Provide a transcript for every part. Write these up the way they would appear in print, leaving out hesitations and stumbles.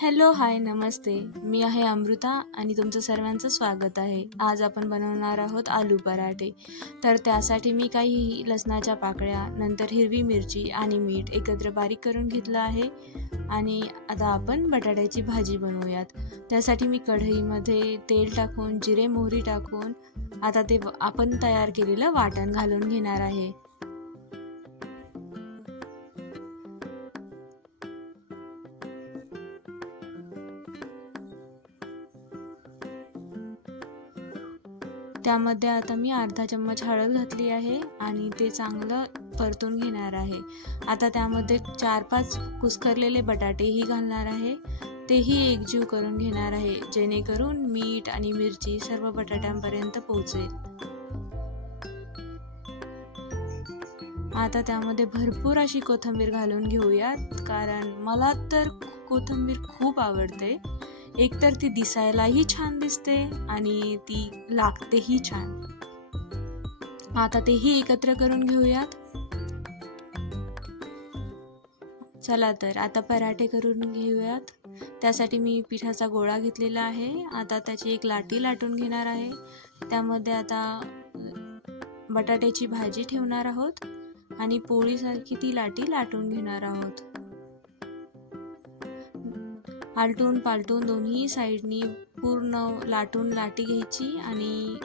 Hello, हाय, नमस्ते. मी आहे अमृता आणि तुमचं सर्वांचं स्वागत आहे. आज आपण बनवणार आहोत आलू पराठे. तर त्यासाठी मी काही लसणाच्या पाकळ्या, नंतर हिरवी मिरची आणि मीठ एकत्र बारीक करून घेतलं आहे. आणि आता आपण बटाट्याची भाजी बनवूयात. त्यासाठी मी कढईमध्ये तेल टाकून, जिरे मोहरी टाकून आता ते आपण तयार केलेलं वाटण घालून घेणार आहे. त्यामध्ये आता मी अर्धा चम्मच हळद घातली आहे आणि ते चांगलं परतून घेणार आहे. आता त्यामध्ये 4-5 कुस्करलेले बटाटेही घालणार आहे. तेही एकजीव करून घेणार आहे, जेणेकरून मीठ आणि मिरची सर्व बटाट्यांपर्यंत पोहोचेल. आता त्यामध्ये भरपूर अशी कोथिंबीर घालून घेऊयात, कारण मला तर कोथिंबीर खूप आवडते. एकतर ती दिसायलाही छान दिसते आणि ती लागतेही छान. आता तेही एकत्र करून घेऊयात. चला तर आता पराठे करून घेऊयात. त्यासाठी मी पिठाचा गोळा घेतलेला आहे. आता त्याची एक लाटी लाटून घेणार आहे. त्यामध्ये आता बटाट्याची भाजी ठेवणार आहोत आणि पोळीसारखी ती लाटी लाटून घेणार आहोत. आलटून पालटून दोन्ही साईडनी पूर्ण लाटून लाटी घ्यायची आणि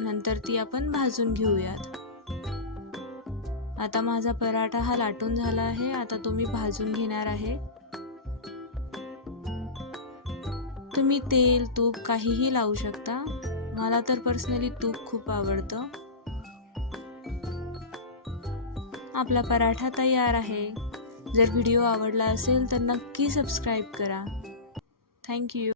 नंतर ती आपण भाजून घेऊयात. आता माझा पराठा हा लाटून झाला आहे. आता तो मी भाजून घेणार आहे. तुम्ही तेल, तूप काहीही लावू शकता. मला तर पर्सनली तूप खूप आवडतं. आपला पराठा तयार आहे. जर व्हिडिओ आवडला असेल तर नक्की सबस्क्राईब करा. थँक्यू.